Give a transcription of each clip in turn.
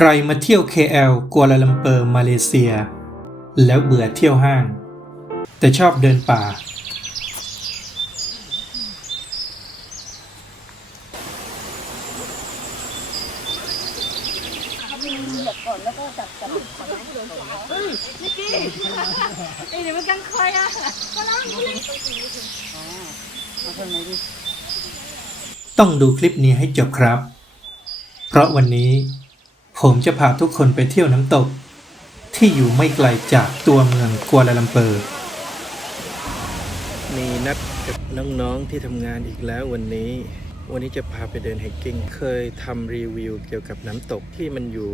ใครมาเที่ยว KL กัวลาลัมเปอร์มาเลเซีย แล้วเบื่อเที่ยวห้าง แต่ชอบเดินป่านี่เดี๋ยวมันกันคอยอะก็แล้วต้องดูคลิปนี้ให้จบครับ เพราะวันนี้ ผมจะพาทุกคนไปเที่ยวน้ำตก ที่อยู่ไม่ไกลจากตัวเมืองกัวลาลัมเปอร์ มีนัดกับน้องๆที่ทำงานอีกแล้ววันนี้ วันนี้จะพาไปเดินไฮกิ้ง เคยทำรีวิวเกี่ยวกับน้ำตกที่มันอยู่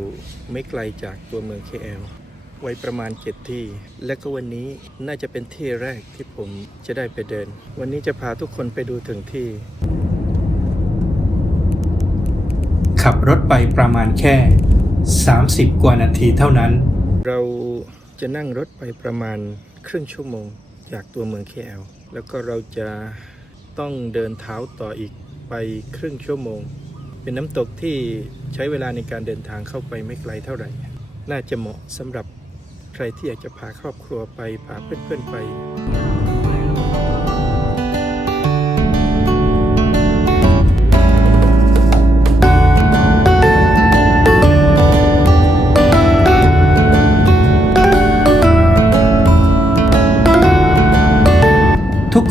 ไม่ไกลจากตัวเมือง KL ไว้ประมาณ 7 ที่ และก็วันนี้น่าจะเป็นที่แรกที่ผมจะได้ไปเดิน วันนี้จะพาทุกคนไปดูถึงที่ ขับรถไปประมาณแค่ 30 กว่านาทีเท่านั้น เราจะนั่งรถไปประมาณครึ่งชั่วโมงจากตัวเมือง KL แล้วก็เราจะต้องเดินเท้าต่ออีกไปครึ่งชั่วโมง เป็นน้ำตกที่ใช้เวลาในการเดินทางเข้าไปไม่ไกลเท่าไหร่ น่าจะเหมาะสำหรับใครที่อยากจะพาครอบครัวไปพาเพื่อนๆไป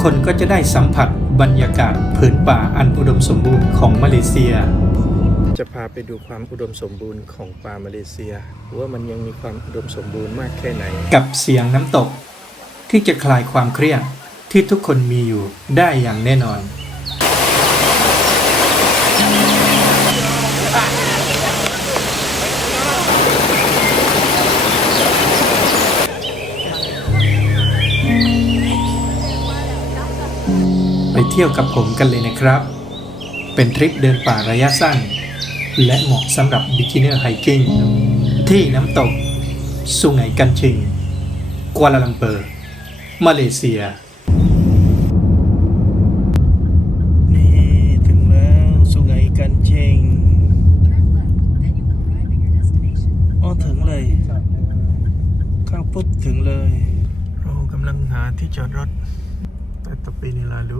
คนก็จะได้สัมผัสบรรยากาศผืนป่าอันอุดมสมบูรณ์ของมาเลเซีย จะพาไปดูความอุดมสมบูรณ์ของป่ามาเลเซีย ว่ามันยังมีความอุดมสมบูรณ์มากแค่ไหน กับเสียงน้ำตก ที่จะคลายความเครียดที่ทุกคนมีอยู่ได้อย่างแน่นอน เที่ยวกับผมกันเลยนะครับ เป็นทริปเดินป่าระยะสั้น และเหมาะสำหรับ beginner hiking ที่น้ำตก สุไหงกันชิง กัวลาลัมเปอร์ มาเลเซีย นี่ถึงแล้วสุไหงกันชิงอ๋อถึงเลย เข้าปุ๊บถึงเลย เรากำลังหาที่จอดรถแต่ตปีนี่ลาลู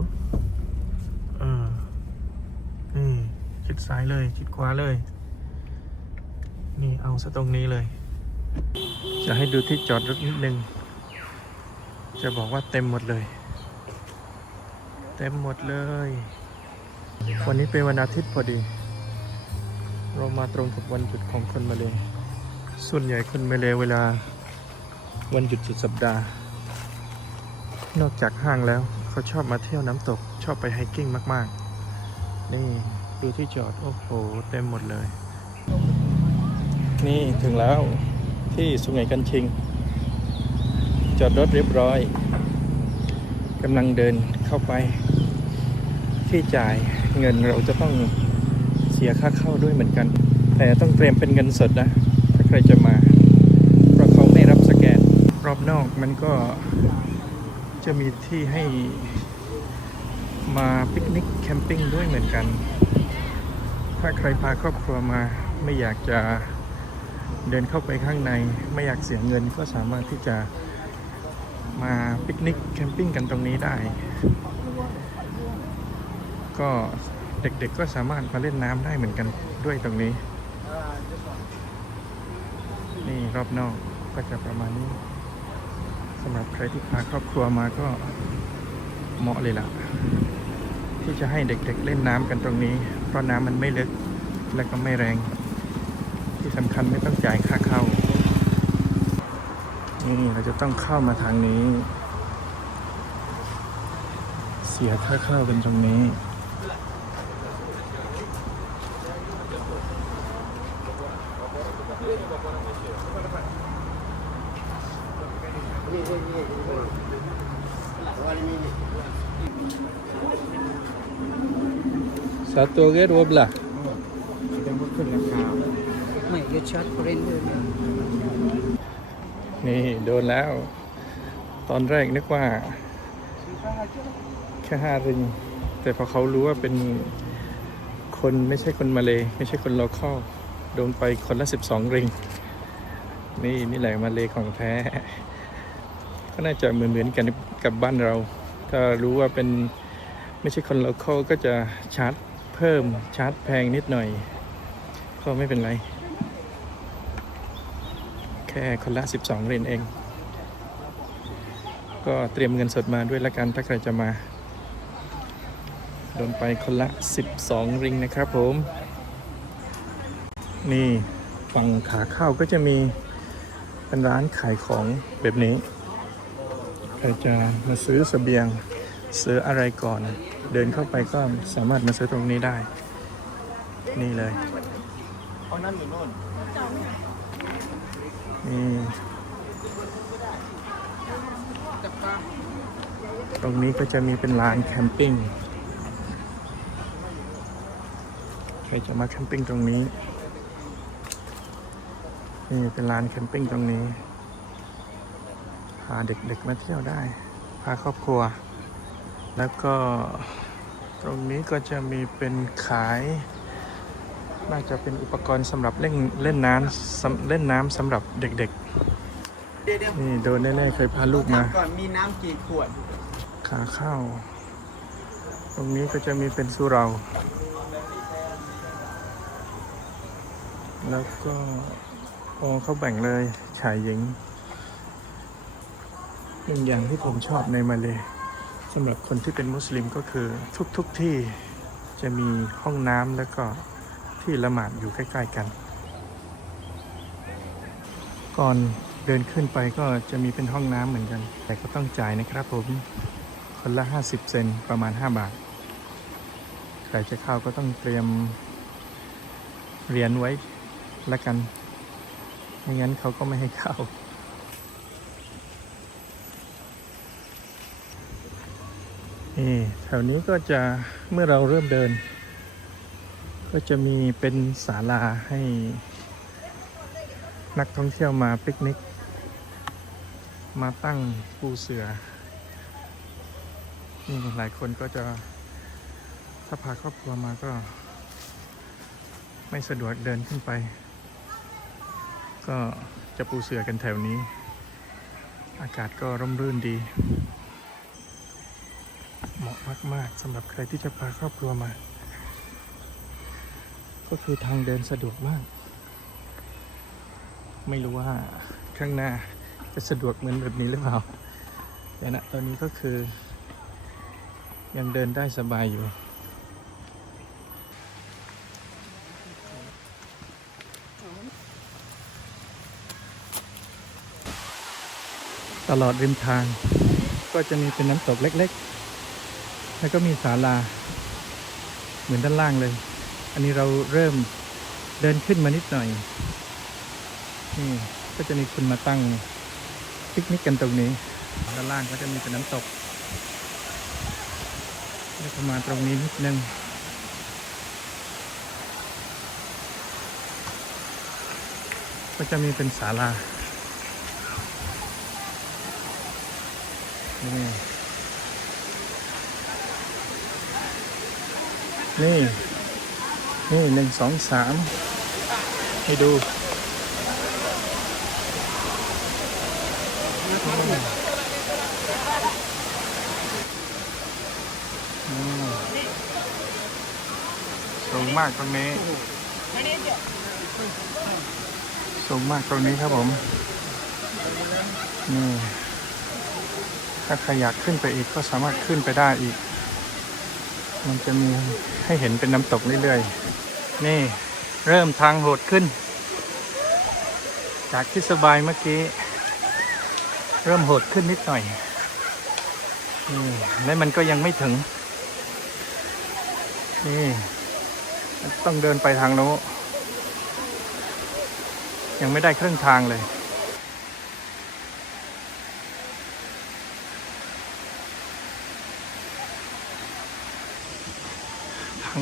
เออ นี่ ชิดซ้ายเลย ชิดขวาเลย นี่เอาซะตรงนี้เลย จะให้ดูที่จอดรถนิดนึง จะบอกว่าเต็มหมดเลย เต็มหมดเลย วันนี้เป็นวันอาทิตย์พอดี เรามาตรงกับวันหยุดของคนมาเลย ส่วนใหญ่คนมาเลยเวลา วันหยุดสุดสัปดาห์ นอกจากห้างแล้วเขาชอบมาเที่ยวน้ำตกชอบไปไฮกิ้งมาก ๆ นี่ ดูที่จอด โอ้โห เต็มหมดเลย นี่ถึงแล้วที่สุไหงกันชิง จอดรถเรียบร้อยกำลังเดินเข้าไป ที่จ่ายเงินเราจะต้องเสียค่าเข้าด้วยเหมือนกัน แต่ต้องเตรียมเป็นเงินสดนะ ถ้าใครจะมา เพราะเขาไม่รับสแกน รอบนอกมันก็จะมีที่ให้มาปิกนิกแคมปิ้งด้วยเหมือนกัน ถ้าใครพาครอบครัวมาไม่อยากจะเดินเข้าไปข้างใน ไม่อยากเสียเงินก็สามารถที่จะมาปิกนิกแคมปิ้งกันตรงนี้ได้ ก็เด็กๆก็สามารถมาเล่นน้ำได้เหมือนกันด้วยตรงนี้ นี่รอบนอกก็จะประมาณนี้สำหรับใครที่พาครอบครัวมาก็เหมาะเลยล่ะ ที่จะให้เด็กๆเล่นน้ำกันตรงนี้ ราะน้ำมันไม่ลึกและก็ไม่แรง ที่สำคัญไม่ต้องจ่ายค่าเข้า นี่เราจะต้องเข้ามาทางนี้ เสียค่าเข้าเป็นตรงนี้ Satu ke dua belah? ยังบ่ขึ้นราคาไม่ก็ช็อตเรน เลยเนี่ยนี่โดนแล้ว ตอนแรกนึกว่า แค่ห้าริง แต่พอเขารู้ว่าเป็นคนไม่ใช่คนมาเลยไม่ใช่คนโลคอลโดนไปคนละ12ริง นี่นี่แหละมาเลของแท้ ก็น่าจะเหมือนเหมือนๆกัน กับบ้านเรา ถ้ารู้ว่าเป็นไม่ใช่คนโลคอลก็จะชาร์จเพิ่มชาร์จแพงนิดหน่อย ก็ไม่เป็นไร แค่คนละ 12เหรียญเอง ก็เตรียมเงินสดมาด้วยละกันถ้าใครจะมาโดนไปคนละ 12 ริงนะครับผม นี่ฝั่งขาเข้าก็จะมีเป็นร้านขายของแบบนี้ ครจะมาซื้อเสบียงซื้ออะไรก่อน เดินเข้าไปก็สามารถมาซื้อตรงนี้ได้ นี่เลยเอานั่นหรือโน่นนี่ตรงนี้ก็จะมีเป็นลานแคมปิ้งใครจะมาแคมปิ้งตรงนี้ นี่เป็นลานแคมปิ้งตรงนี้ พาเด็กๆมาเที่ยวได้ พาครอบครัว แล้วก็ตรงนี้ก็จะมีเป็นขาย น่าจะเป็นอุปกรณ์สำหรับเล่นเล่นน้ำสำเล่นน้ำสำหรับเด็กเดี๋ยวเดี๋ยวๆนี่โดนแน่ๆเคยพาลูกมาถก่อนมีน้ำกี่ขวด ขาเข้า ตรงนี้ก็จะมีเป็นสุเหรา แล้วก็โอ้เขาแบ่งเลยชายหญิง หนึ่งอย่างที่ผมชอบในมาเลยสำหรับคนที่เป็นมุสลิมก็คือทุกๆทที่จะมีห้องน้ำแล้วก็ที่ละหมาดอยู่ใกล้ ๆ กัน ก่อนเดินขึ้นไปก็จะมีเป็นห้องน้ำเหมือนกัน แต่ก็ต้องจ่ายนะครับผม คนละ 50 เซนประมาณ 5 บาท ใครจะเข้าก็ต้องเตรียมเหรียญไว้ละกัน ไม่งั้นเขาก็ไม่ให้เข้า นี่แถวนี้ก็จะเมื่อเราเริ่มเดิน ก็จะมีเป็นศาลาให้นักท่องเที่ยวมาปิกนิก มาตั้งปูเสือนี่หลายคนก็จะถ้าพาครอบครัวมาก็ ไม่สะดวกเดินขึ้นไป ก็จะปูเสือกันแถวนี้ อากาศก็ร่มรื่นดี เหมาะมาก ๆสำหรับใครที่จะพาครอบครัวมา ก็คือทางเดินสะดวกมาก ไม่รู้ว่าข้างหน้าจะสะดวกเหมือนแบบนี้หรือเปล่า แต่ณตอนนี้ก็คือ ยังเดินได้สบายอยู่ตลอดริมทางก็จะมีเป็นน้ำตกเล็ก ๆ แล้วก็มีศาลา เหมือนด้านล่างเลย อันนี้เราเริ่มเดินขึ้นมานิดหน่อย นี่ก็จะมีคนมาตั้งปิกนิกกันตรงนี้ ด้านล่างก็จะมีเป็นน้ำตกแล้วก็มาตรงนี้นิดนึงก็จะมีเป็นศาลานี่ นี่ นี่หนึ่งสองสามให้ดูสูงมากตรงนี้ สูงมากตรงนี้ครับผม นี่ ถ้าใครอยากขึ้นไปอีกก็สามารถขึ้นไปได้อีก มันจะมีให้เห็นเป็นน้ำตกเรื่อยๆ นี่เริ่มทางโหดขึ้น จากที่สบายเมื่อกี้ เริ่มโหดขึ้นนิดหน่อยนี่และมันก็ยังไม่ถึง นี่ต้องเดินไปทางโน้ยังไม่ได้ครึ่งทางเลย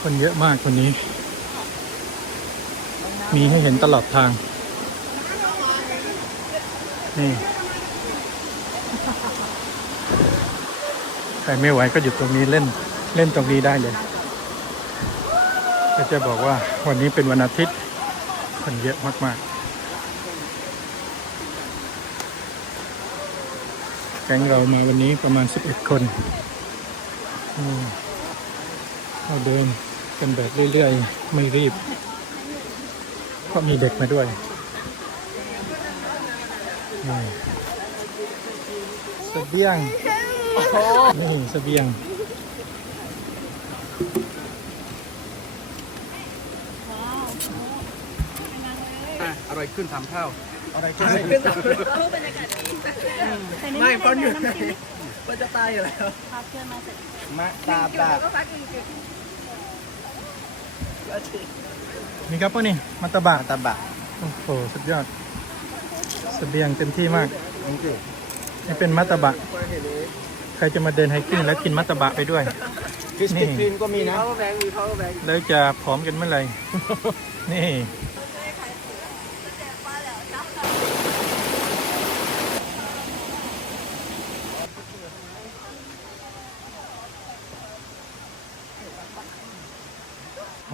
คนเยอะมากคนนี้ มีให้เห็นตลอดทาง นี่ใครไม่ไหวก็หยุดตรงนี้เล่นเล่นตรงนี้ได้เลยก็จะบอกว่าวันนี้เป็นวันอาทิตย์ คนเยอะมาก ๆ แก๊งเรามาวันนี้ประมาณ 11 คนอืม เราเดินกันแบบเรื่อยๆ ไม่รีบเพราะมีเด็กมาด้วยนี่เสบียงนี่เสบียงอร่อยขึ้นสามเท่าอร่อยขึ้นรูปบรรยากาศดีแต่นี่ไม่เพราะได้อยู่น้ำในเย็นมันจะตายอยู่แล้วพักเพื่อนมาเสร็จมาตาตาก็พักอีก มีครับพวกนี้มัตตบะตาบะโอ้โหสุดยอดเสบียงเต็มที่มากนี่คือนี่เป็นมัตตบะ ใครจะมาเดินไฮกิ้งแล้วกินมัตตบะไปด้วยคริสปี้คลีนก็มีนะ power bank มี power bank แล้วจะผอมกันเมื่อไหร่นี่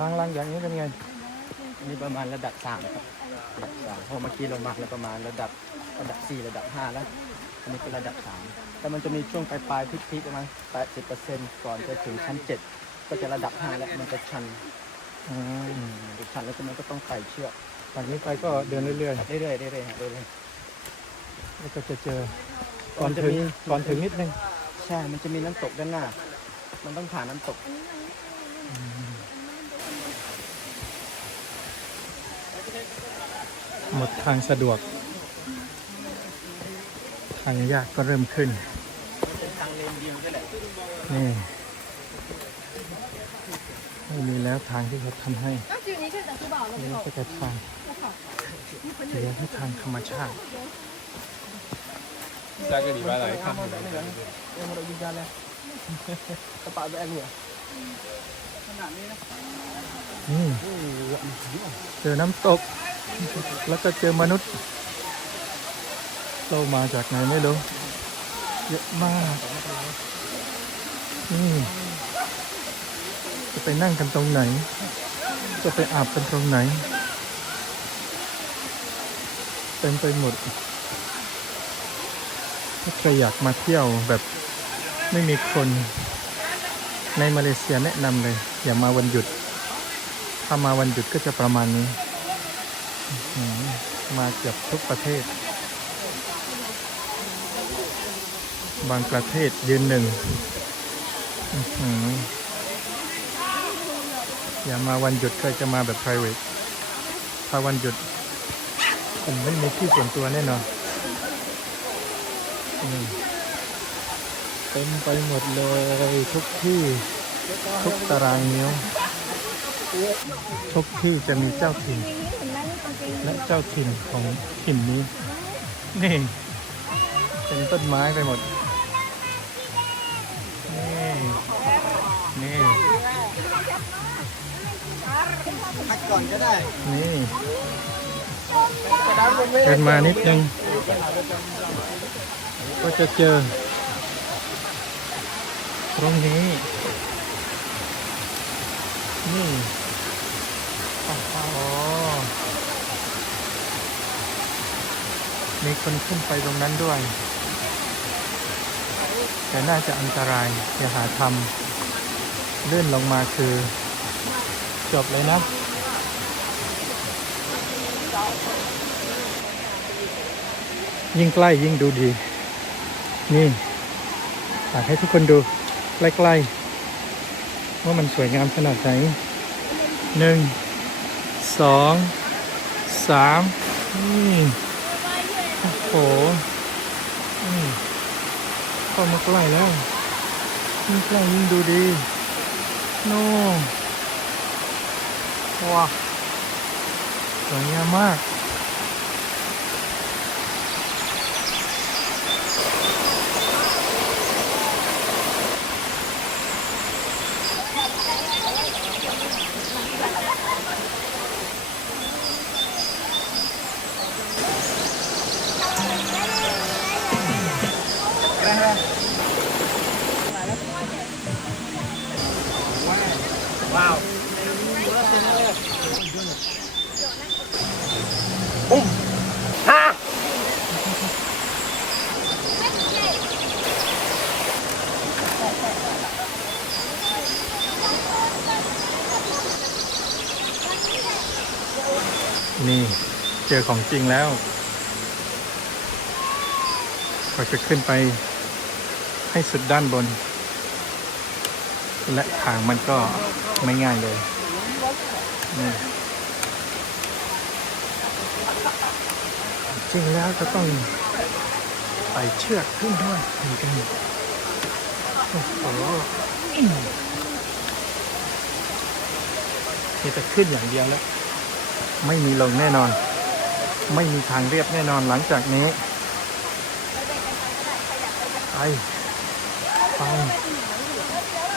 างลังอย่างนี้เป็นไงอันนี้ประมาณระดับสามครับระดับสามพอเมื่อกี้ลงมาแล้วประมาณระดับระดับสี่ระดับห้าแล้ว อันนี้เป็นระดับสามแต่มันจะมีช่วงปลายปลายๆพีคๆประมาณแปดสิบเปอร์เซ็นต์ก่อนจะถึงชั้นเจ็ดก็จะระดับห้าแล้วมันจะชันอืมอืมมันจะชันแล้วก็มันก็ต้องไต่เชือกจากนี้ไปก็เดินเรื่อยเรื่อยๆเรื่อยๆฮะเรื่อยๆแล้วก็จะเจอก่อนถึงก่อนถึงนิดนึงๆใช่มันจะมีน้ำตกด้านหน้า มันต้องผ่านน้ำตก หมดทางสะดวก ทางยากก็เริ่มขึ้นนี่ไม่มีแล้วทางที่เขาทำให้นี่ก็จะทางเดี๋ยวให้ทางธรรมชาติจะกดีบ้าอะไรข้ามเลยงไม่ได้ยิกระเป๋าแบนเหรอขนาดนี้นะนี่เจอน้ำตก แล้วก็เจอมนุษย์เรามาจากไหนไม่รู้เยอะมากนี่จะไปนั่งกันตรงไหน จะไปอาบกันตรงไหน เต็มไปหมด ถ้าใครอยากมาเที่ยวแบบไม่มีคนในมาเลเซียแนะนำเลย อย่ามาวันหยุด ถ้ามาวันหยุดก็จะประมาณนี้ มาเกือบทุกประเทศ บางประเทศยืนหนึ่งอย่ามาวันหยุดก็จะมาแบบ private ถ้าวันหยุดผมไม่มีที่ส่วนตัวแน่นอนเต็มไปหมดเลยทุกที่ ทุกตารางนิ้ว ทุกที่จะมีเจ้าถิ่น และเจ้าถิ่นของถิ่นนี้ นี่ เป็นต้นไม้ไปหมด นี่นี่พักก่อนก็ได้ นี่เดินมานิดนึง ก็จะเจอ ตรงนี้ นี่อ๋อ มีคนขึ้นไปตรงนั้นด้วย แต่น่าจะอันตรายอย่าหาทำเลื่อนลงมาคือ จบเลยนะยิ่งใกล้ยิ่งดูดี นี่อยากให้ทุกคนดูใกล้ๆว่ามันสวยงามขนาดไหนหนึ่งสองสามนี่ อ้โหนี่เข้ามาใกล้แล้วยิ่งใกล้ยิ่งดูดี โน่ว้าสวยงามมาก อของจริงแล้วเราจะขึ้นไปให้สุดด้านบน และทางมันก็ไม่ง่ายเลยนี่จริงแล้วก็ต้องไต่เชือกขึ้นด้วยนี่กันโอ้โหนี่จะขึ้นอย่างเดียวแล้ว ไม่มีลงแน่นอน ไม่มีทางเรียบแน่นอนหลังจากนี้ไปไป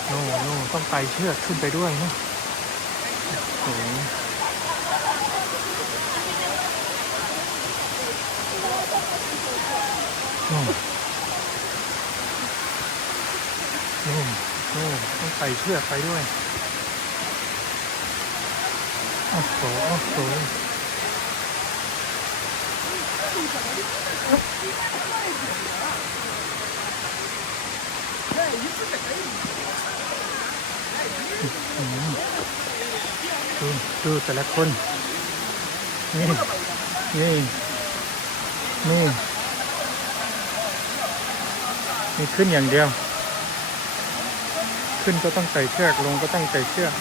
โน่โน่ต้องไต่เชือกขึ้นไปด้วยนะโอ้โหโน่โน่โน่ต้องไต่เชือกไปด้วยโอ้โหโอ้โห ดูดูแต่ละคน นี่ นี่ นี่ นี่ขึ้นอย่างเดียว ขึ้นก็ต้องไต่เชือก ลงก็ต้องไต่เชือก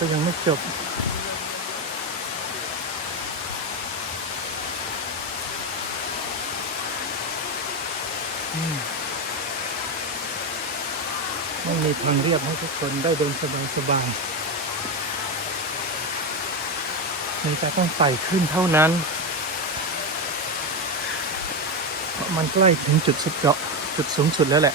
ก็ยังไม่จบ ไม่มีทางเรียบให้ทุกคนได้เดินสบายสบายๆมีแต่ต้องไต่ขึ้นเท่านั้น เพราะมันใกล้ถึงจุดสุดเจาะจุดสูงสุดแล้วแหละ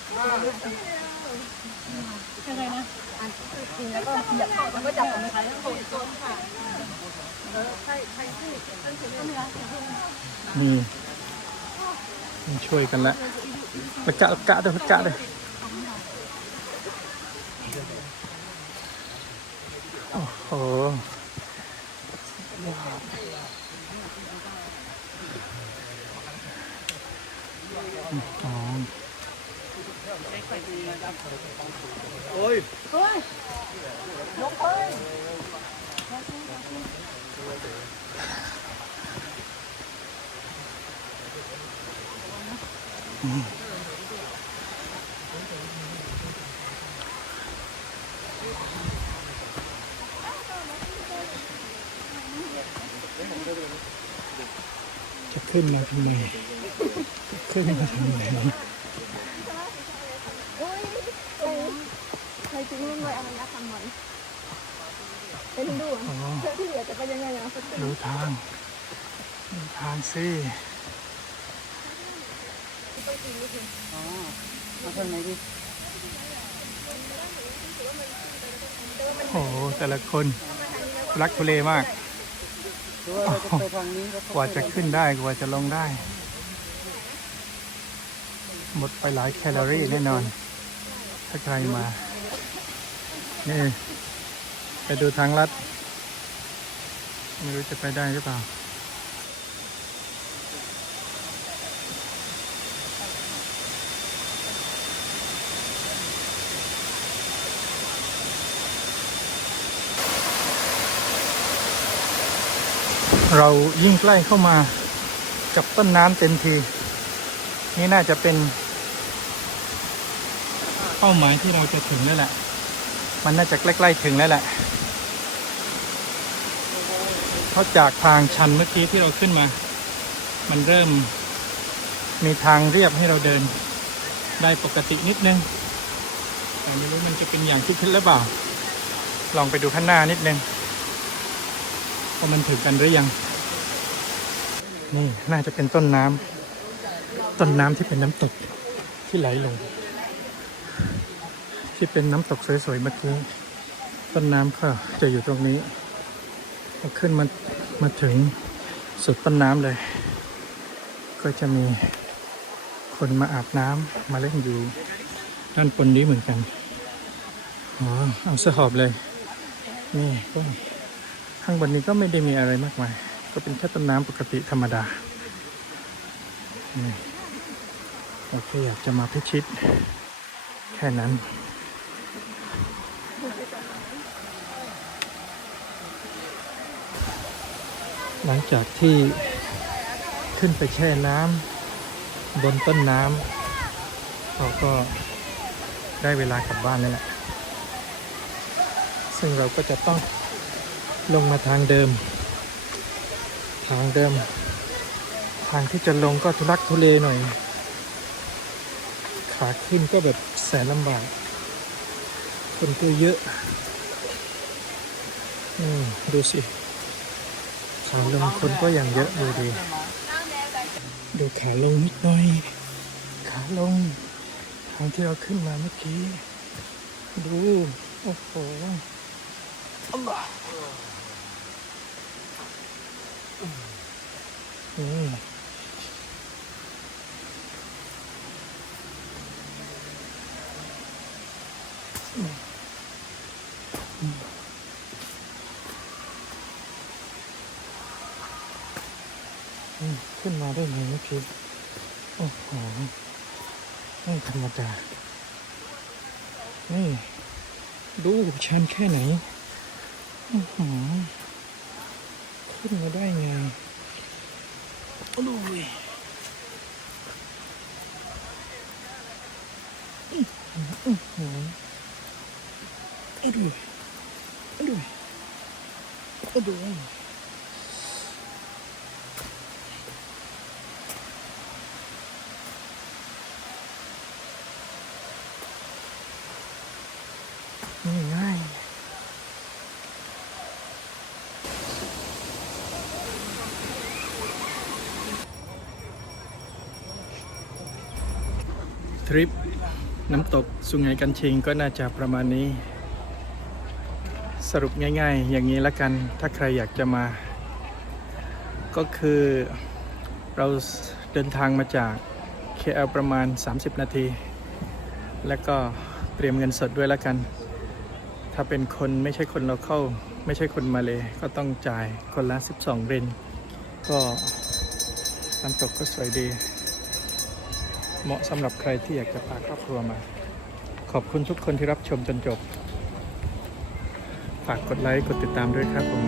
ะไรนะกินแล้วก็เหยียบแล้วก็จับมันไปแล้วโดนโดนค่ะนี่มันช่วยกันละประกะประกะด้วยประกะด้วยโอ้โหอ๋อ Oi! จะขึ้นมาทำไมจะขึ้นมาทำไม ใครจะรู้เลยอะไรนะทำมันเป็นดู อ๋อ เธอที่เหลือจะเป็นยังไงนะ ดูทางดูทางสิมาทางไหนดิโอ้โหแต่ละคนรักทุเลมากหรือว่าเราจะไปทางนี้แล้วกว่าจะขึ้นได้กว่าจะลงได้ หมดไปหลายแคลอรี่แน่นอน ถ้าใครมา นี่ ไปดูทางลัด ไม่รู้จะไปได้หรือเปล่า เรายิ่งใกล้เข้ามากับต้นน้ำเต็มที นี่น่าจะเป็น เป้าหมายที่เราจะถึงแล้วแหละ มันน่าจะใกล้ ๆ ถึงแล้วแหละ เพราะจากทางชันเมื่อกี้ที่เราขึ้นมา มันเริ่ม มีทางเรียบให้เราเดิน ได้ปกตินิดนึงแต่ไม่รู้มันจะเป็นอย่างที่คิดหรือเปล่า ลองไปดูข้างหน้านิดนึงว่ามันถึงกันหรือยัง นี่น่าจะเป็นต้นน้ำต้นน้ำที่เป็นน้ำตกที่ไหลลง ที่เป็นน้ำตกสวยๆเมื่อกี้ต้นน้ำก็จะอยู่ตรงนี้ ขึ้นมามาถึงสุดต้นน้ำเลย ก็จะมีคนมาอาบน้ำมาเล่นอยู่ด้านบนนี้เหมือนกันอ๋อเอาเสื้อหอบเลย นี่ก็ข้างบนนี้ก็ไม่ได้มีอะไรมากมาย ก็เป็นแค่ต้นน้ำปกติธรรมดานี่โอเคอยากจะมาพิชิต แค่นั้น หลังจากที่ขึ้นไปแช่น้ำบนต้นน้ำเราก็ได้เวลากลับบ้านแล้วแหละซึ่งเราก็จะต้องลงมาทางเดิม ทางเดิม ทางที่จะลงก็ทุลักทุเลหน่อย ขาขึ้นก็แบบแสนลำบาก คนก็เยอะ อืม ดูสิ ขาลงคนก็ยังเยอะอยู่ดี ดูขาลงนิดหน่อย ขาลงทางที่เราขึ้นมาเมื่อกี้ ดู โอ้โหอัลลอฮ์อืมอืม ขึ้นมาได้ไงเมื่อกี้โอ้โหไม่ธรรมดา นี่ ดูชันแค่ไหนอื้อหือขึ้นมาได้ไงดูดิอื้อหืออื้อหือเอาดูเอาดูเอาดูนี่ง่าย ทริป สุไหงกันชิงก็น่าจะประมาณนี้ สรุปง่ายๆ อย่างนี้ละกันถ้าใครอยากจะมา ก็คือเราเดินทางมาจาก KL ประมาณ 30 นาที แล้วก็เตรียมเงินสดด้วยละกัน ถ้าเป็นคนไม่ใช่คนเราเข้าไม่ใช่คนมาเลยก็ต้องจ่ายคนละ 12 เรนก็น้ำตกก็สวยดี เหมาะสำหรับใครที่อยากจะพาครอบครัวมา ขอบคุณทุกคนที่รับชมจนจบ ฝากกดไลค์ กดติดตามด้วยครับผม